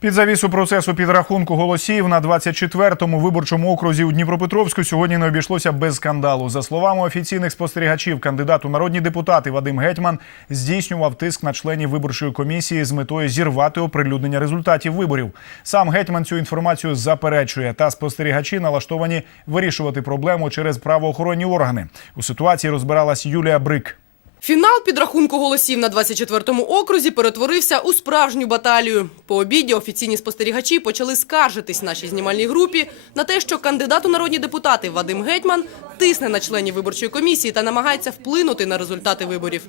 Під завісу процесу підрахунку голосів на 24-му виборчому окрузі у Дніпропетровську сьогодні не обійшлося без скандалу. За словами офіційних спостерігачів, кандидат у народні депутати Вадим Гетьман здійснював тиск на членів виборчої комісії з метою зірвати оприлюднення результатів виборів. Сам гетьман цю інформацію заперечує, та спостерігачі налаштовані вирішувати проблему через правоохоронні органи. У ситуації розбиралась Юлія Брик. Фінал підрахунку голосів на 24-му окрузі перетворився у справжню баталію. По обіді офіційні спостерігачі почали скаржитись нашій знімальній групі на те, що кандидат у народні депутати Вадим Гетьман тисне на членів виборчої комісії та намагається вплинути на результати виборів.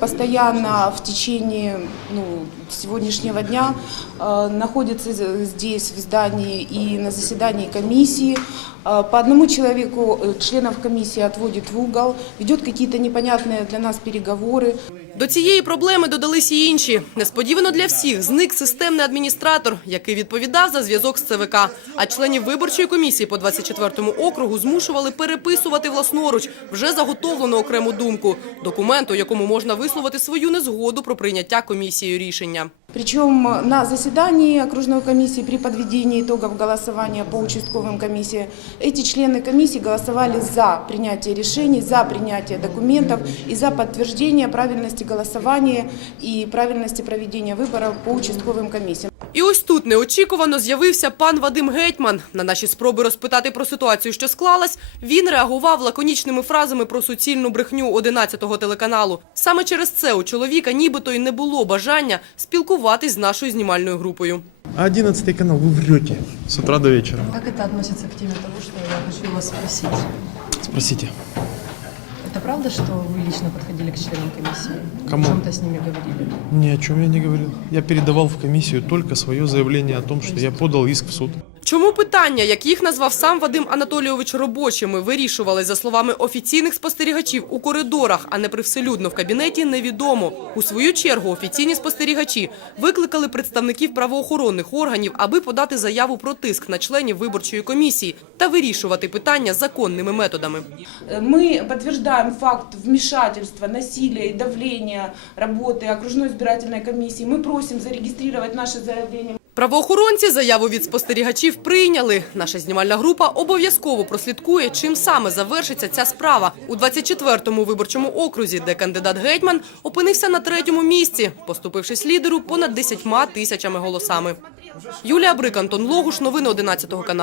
Постоянно в течение ну, сегодняшнего дня э, находится з- здесь, в здании и на заседании комиссии. Э, по одному человеку э, членов комиссии отводит в угол, ведет какие-то непонятные для нас переговоры. До цієї проблеми додались і інші. Несподівано для всіх зник системний адміністратор, який відповідав за зв'язок з ЦВК. А членів виборчої комісії по 24-му округу змушували переписувати власноруч вже заготовлену окрему думку. Документ, у якому можна висловити свою незгоду про прийняття комісією рішення. Причем на заседании окружной комиссии при подведении итогов голосования по участковым комиссиям эти члены комиссии голосовали за принятие решений, за принятие документов и за подтверждение правильности голосования и правильности проведения выборов по участковым комиссиям. І ось тут неочікувано з'явився пан Вадим Гетьман. На наші спроби розпитати про ситуацію, що склалась, він реагував лаконічними фразами про суцільну брехню 11-го телеканалу. Саме через це у чоловіка нібито й не було бажання спілкуватись з нашою знімальною групою. А 11 канал, вы врете с утра до вечера. Как это относится к теме того, что я хочу вас спросить? Спросите. Это правда, что вы лично подходили к членам комиссии? Кому? О чем-то с ними говорили? Ни о чем я не говорил. Я передавал в комиссию только свое заявление о том, что я подал иск в суд. Чому питання, як їх назвав сам Вадим Анатолійович робочими, вирішували за словами офіційних спостерігачів у коридорах, а не привселюдно в кабінеті, невідомо. У свою чергу офіційні спостерігачі викликали представників правоохоронних органів, аби подати заяву про тиск на членів виборчої комісії та вирішувати питання законними методами. Мы подтверждаем факт вмешательства, насилия и давления работы окружной избирательной комиссии. Мы просим зарегистрировать наше заявление. Правоохоронці заяву від спостерігачів прийняли. Наша знімальна група обов'язково прослідкує, чим саме завершиться ця справа у 24-му виборчому окрузі, де кандидат гетьман опинився на третьому місці, поступившись лідеру понад 10 тисячами голосами. Юлія Брик, Антон Логуш, новини 11 каналу.